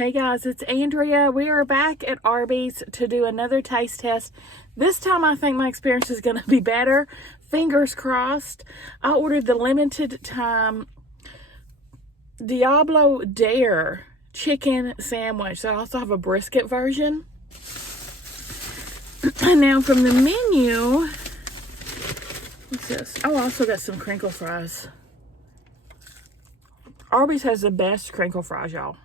Hey guys, it's Andrea. We are back at Arby's to do another taste test. This time I think my experience is going to be better. Fingers crossed. I ordered the limited time Diablo AR chicken sandwich. I also have a brisket version. Now from the menu, what's this? Oh, I also got some crinkle fries. Arby's has the best crinkle fries, y'all.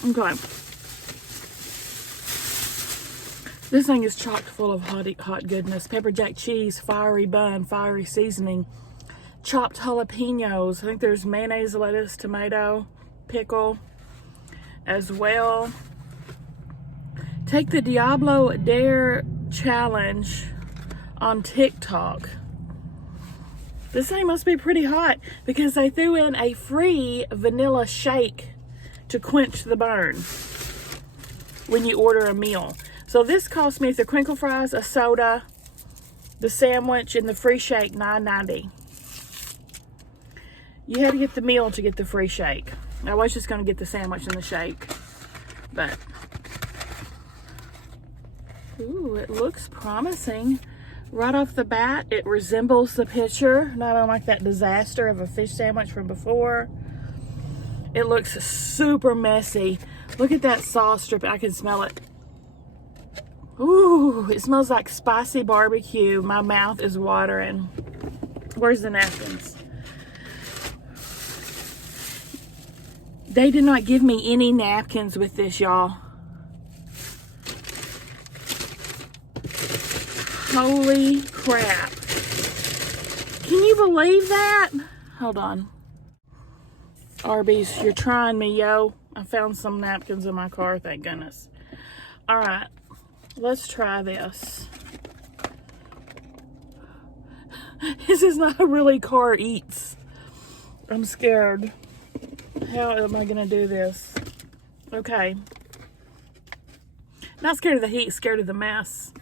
Okay. This thing is chock full of hot goodness. Pepper jack cheese, fiery bun, fiery seasoning, chopped jalapenos. I think there's mayonnaise, lettuce, tomato, pickle as well. Take the Diablo AR challenge on TikTok. This thing must be pretty hot because they threw in a free vanilla shake to quench the burn when you order a meal. So this cost me the crinkle fries, a soda, the sandwich, and the free shake, $9.90. You had to get the meal to get the free shake. I was just going to get the sandwich and the shake, but ooh, it looks promising. Right off the bat, it resembles the picture, not unlike that disaster of a fish sandwich from before. It looks super messy. Look at that sauce strip. I can smell it. Ooh, it smells like spicy barbecue. My mouth is watering. Where's the napkins? They did not give me any napkins with this, y'all. Holy crap. Can you believe that? Hold on. Arby's, you're trying me, yo. I found some napkins in my car, thank goodness. All right, let's try this. This is not really car eats. I'm scared. How am I gonna do this? Okay. Not scared of the heat, scared of the mess.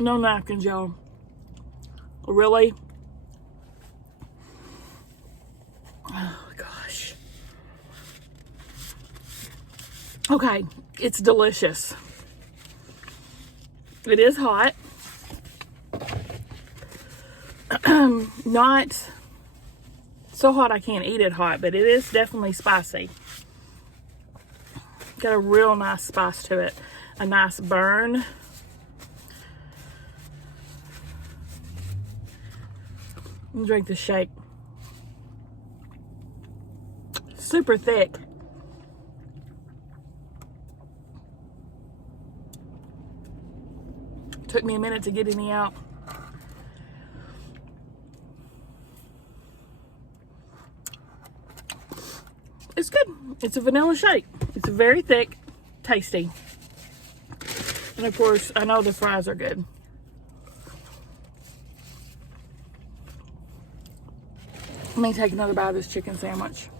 No napkins, y'all. Really? Oh, gosh. Okay, it's delicious. It is hot. Not so hot I can't eat it hot, but it is definitely spicy. Got a real nice spice to it. A nice burn. Drink the shake. Super thick. Took me a minute to get any out. It's good. It's a vanilla shake. It's very thick, tasty. And of course, I know the fries are good. Let me take another bite of this chicken sandwich.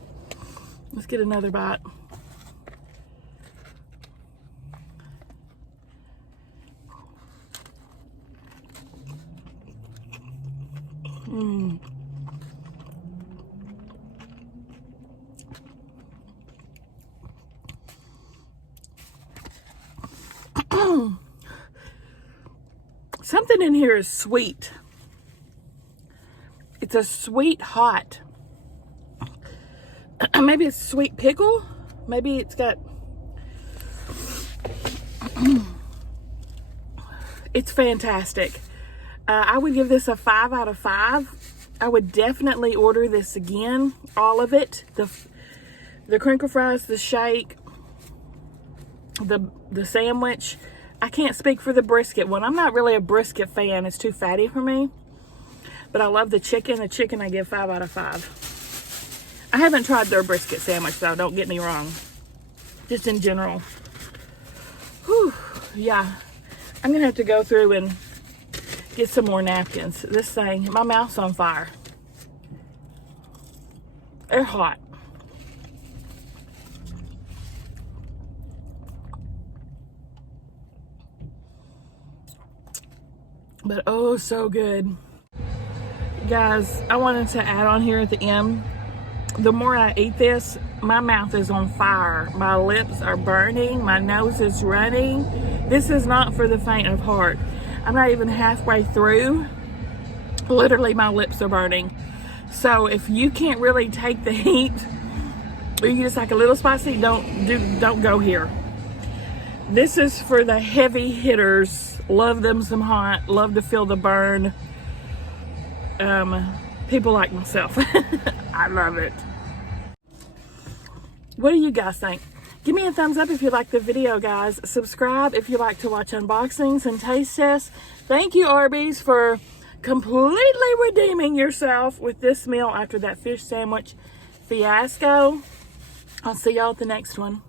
Let's get another bite. Something in here is sweet. It's a sweet hot. Maybe it's sweet pickle. Maybe it's got... It's fantastic. I would give this a 5 out of 5. I would definitely order this again. All of it. The crinkle fries, the shake, the sandwich. I can't speak for the brisket one. I'm not really a brisket fan. It's too fatty for me. But I love the chicken. The chicken I give 5 out of 5. I haven't tried their brisket sandwich though, don't get me wrong. Just in general. Whew, yeah. I'm gonna have to go through and get some more napkins. This thing, my mouth's on fire. They're hot. but oh, so good. Guys, I wanted to add on here at the end, the more I eat this, my mouth is on fire. My lips are burning. My nose is running. This is not for the faint of heart. I'm not even halfway through. Literally, my lips are burning. So if you can't really take the heat, or you just like a little spicy, don't go here. This is for the heavy hitters. Love them some hot. Love to feel the burn. People like myself. I love it. What do you guys think? Give me a thumbs up if you like the video, guys. Subscribe if you like to watch unboxings and taste tests. Thank you, Arby's, for completely redeeming yourself with this meal after that fish sandwich fiasco. I'll see y'all at the next one.